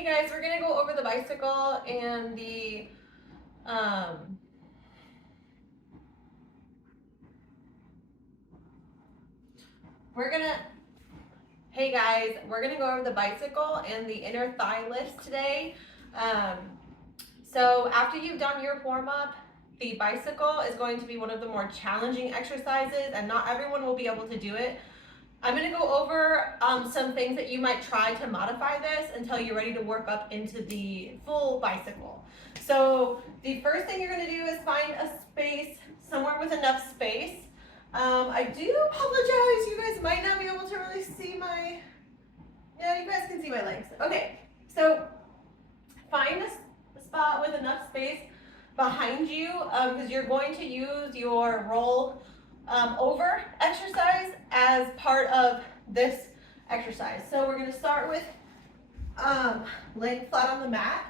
Hey guys, we're gonna go over the bicycle and the we're gonna hey guys, we're gonna go over the bicycle and the inner thigh lifts today. Um, so after you've done your warm up, the bicycle is going to be one of the more challenging exercises, and not everyone will be able to do it. I'm going to go over some things that you might try to modify this until you're ready to work up into the full bicycle. So the first thing you're going to do is find a space, somewhere with enough space. I do apologize, you guys might not be able to really see my, yeah, you guys can see my legs. Okay, so find a spot with enough space behind you because you're going to use your roll over exercise as part of this exercise. So we're going to start with laying flat on the mat.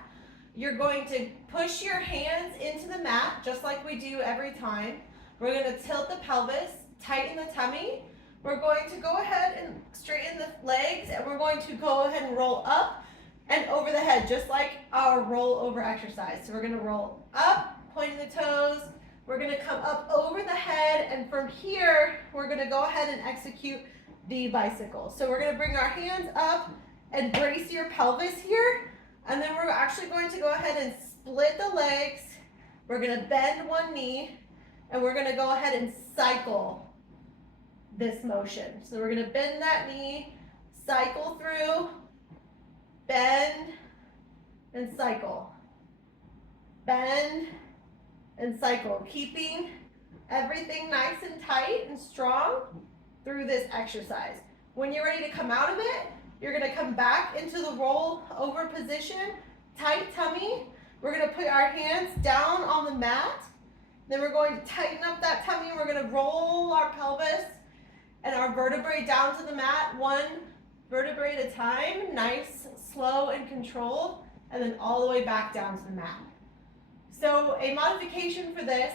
You're going to push your hands into the mat just like we do every time. We're going to tilt the pelvis, tighten the tummy. We're going to go ahead and straighten the legs, and we're going to go ahead and roll up and over the head, just like our roll over exercise. So we're going to roll up, pointing the toes. We're going to come up over the head, and from here, we're going to go ahead and execute the bicycle. So we're going to bring our hands up and brace your pelvis here, and then we're actually going to go ahead and split the legs. We're going to bend one knee, and we're going to go ahead and cycle this motion. So we're going to bend that knee, cycle through, bend, and cycle. Bend and cycle, keeping everything nice and tight and strong through this exercise. When you're ready to come out of it, you're going to come back into the roll over position, tight tummy. We're going to put our hands down on the mat. Then we're going to tighten up that tummy. We're going to roll our pelvis and our vertebrae down to the mat, one vertebrae at a time, nice, slow, and controlled, and then all the way back down to the mat. So a modification for this,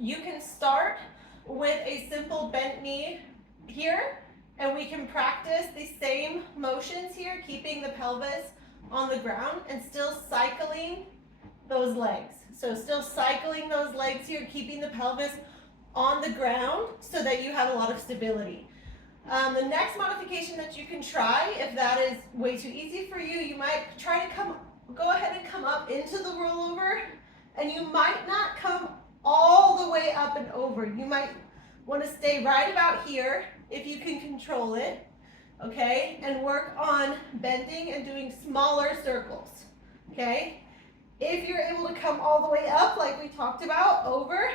you can start with a simple bent knee here, and we can practice the same motions here, keeping the pelvis on the ground and still cycling those legs. So still cycling those legs here, keeping the pelvis on the ground so that you have a lot of stability. The next modification that you can try, if that is way too easy for you, you might try to go ahead and come up into the rollover, and you might not come all the way up and over. You might want to stay right about here if you can control it, okay, and work on bending and doing smaller circles, okay? If you're able to come all the way up like we talked about, over,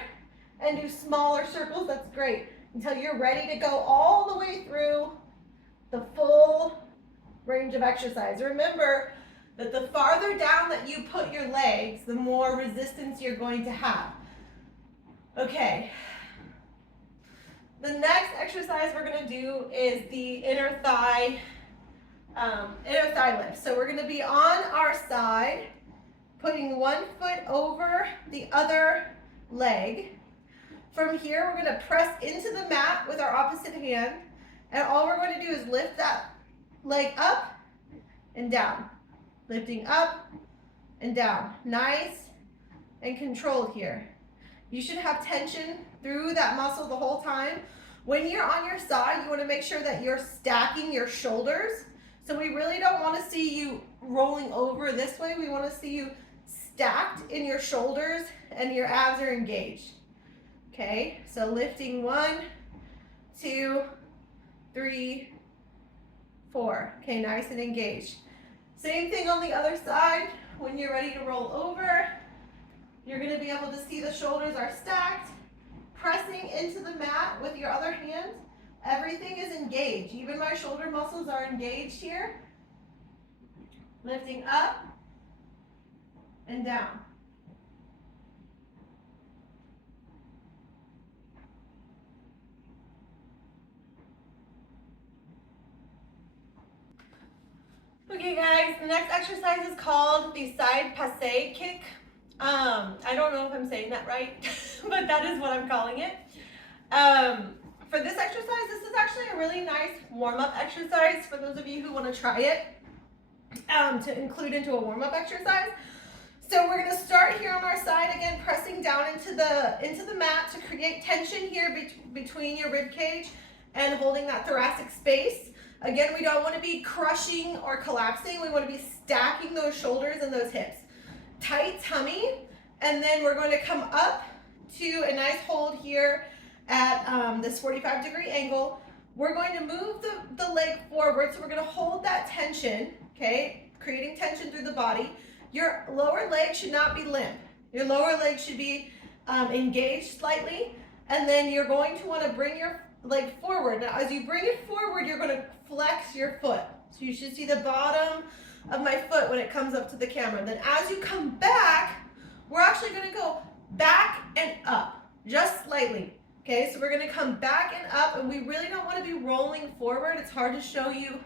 and do smaller circles, that's great, until you're ready to go all the way through the full range of exercise. Remember that the farther down that you put your legs, the more resistance you're going to have. Okay. The next exercise we're going to do is the inner thigh lift. So we're going to be on our side, putting one foot over the other leg. From here, we're going to press into the mat with our opposite hand, and all we're going to do is lift that leg up and down. Lifting up and down. Nice and controlled here. You should have tension through that muscle the whole time. When you're on your side, you want to make sure that you're stacking your shoulders. So we really don't want to see you rolling over this way. We want to see you stacked in your shoulders and your abs are engaged. Okay, so lifting 1, 2, 3, 4. Okay, nice and engaged. Same thing on the other side. When you're ready to roll over, you're going to be able to see the shoulders are stacked, pressing into the mat with your other hand. Everything is engaged. Even my shoulder muscles are engaged here. Lifting up and down. Okay guys, the next exercise is called the side passee kick. I don't know if I'm saying that right, but that is what I'm calling it. For this exercise, this is actually a really nice warm-up exercise for those of you who want to try it. to include into a warm-up exercise. So we're gonna start here on our side, again, pressing down into the mat to create tension here between your rib cage and holding that thoracic space. Again, we don't wanna be crushing or collapsing. We wanna be stacking those shoulders and those hips. Tight tummy, and then we're going to come up to a nice hold here at this 45-degree angle. We're going to move the leg forward, so we're going to hold that tension, okay, creating tension through the body. Your lower leg should not be limp. Your lower leg should be engaged slightly, and then you're going to want to bring your leg forward. Now, as you bring it forward, you're going to flex your foot. So you should see the bottom of my foot when it comes up to the camera. Then as you come back, we're actually going to go back and up, just slightly. Okay, so we're going to come back and up, and we really don't want to be rolling forward. It's hard to show you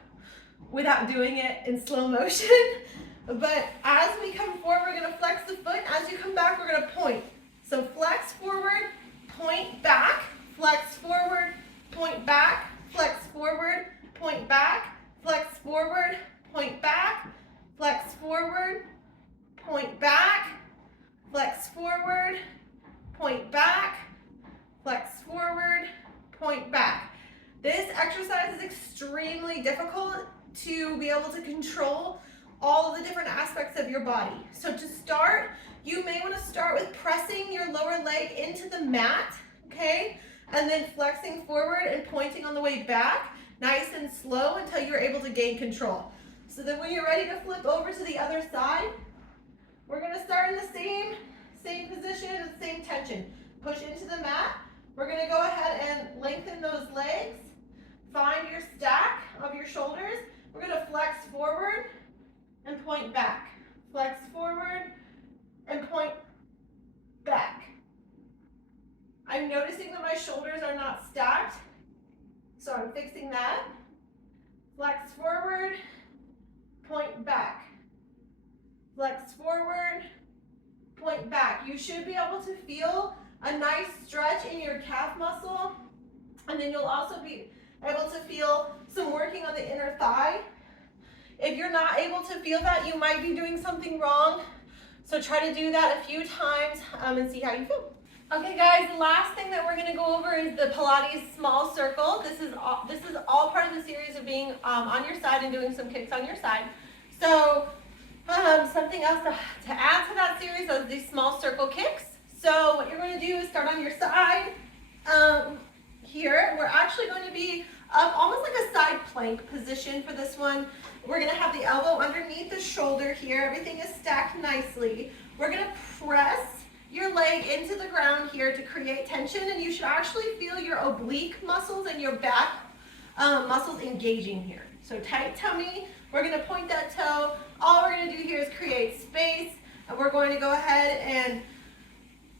without doing it in slow motion. But as we come forward, we're going to flex the foot. As you come back, we're going to point. So flex forward, point back, flex forward, point back, flex forward, point back, flex forward, point back, flex forward, point back, flex forward, point back, flex forward, point back. This exercise is extremely difficult to be able to control all of the different aspects of your body. So to start, you may want to start with pressing your lower leg into the mat, okay? And then flexing forward and pointing on the way back, nice and slow until you're able to gain control. So then when you're ready to flip over to the other side, we're going to start in the same position with the same tension. Push into the mat. We're going to go ahead and lengthen those legs. Find your stack of your shoulders. We're going to flex forward and point back. Flex forward and point back. I'm noticing that my shoulders are not stacked, so I'm fixing that. Flex forward, point back. Flex forward, point back. You should be able to feel a nice stretch in your calf muscle, and then you'll also be able to feel some working on the inner thigh. If you're not able to feel that, you might be doing something wrong. So try to do that a few times and see how you feel. Okay guys, the last thing that we're gonna go over is the Pilates small circle. This is all part of the series of being on your side and doing some kicks on your side. So something else to add to that series is these small circle kicks. So what you're going to do is start on your side here. We're actually going to be up almost like a side plank position for this one. We're going to have the elbow underneath the shoulder here. Everything is stacked nicely. We're going to press your leg into the ground here to create tension, and you should actually feel your oblique muscles and your back muscles engaging here. So tight tummy. We're going to point that toe. All we're going to do here is create space, and we're going to go ahead and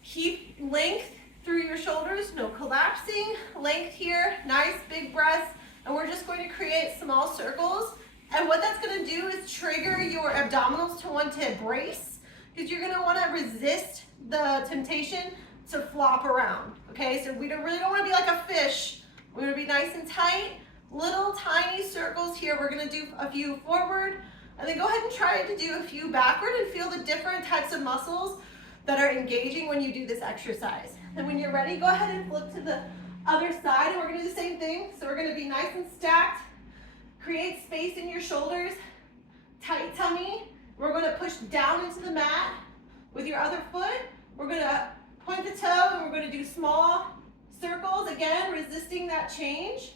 keep length through your shoulders, no collapsing, length here, nice big breaths, and we're just going to create small circles. And what that's going to do is trigger your abdominals to want to brace, because you're going to want to resist the temptation to flop around, okay? So we really don't want to be like a fish. We're going to be nice and tight, little tiny circles here. We're going to do a few forward, and then go ahead and try to do a few backward and feel the different types of muscles that are engaging when you do this exercise. And when you're ready, go ahead and flip to the other side, and we're going to do the same thing. So we're going to be nice and stacked, create space in your shoulders, tight tummy. We're going to push down into the mat with your other foot. We're going to point the toe, and we're going to do small circles, again, resisting that change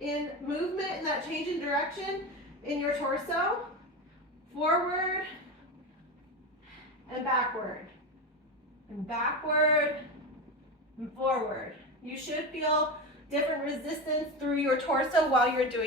in movement and that change in direction in your torso. Forward and backward, and backward and forward. You should feel different resistance through your torso while you're doing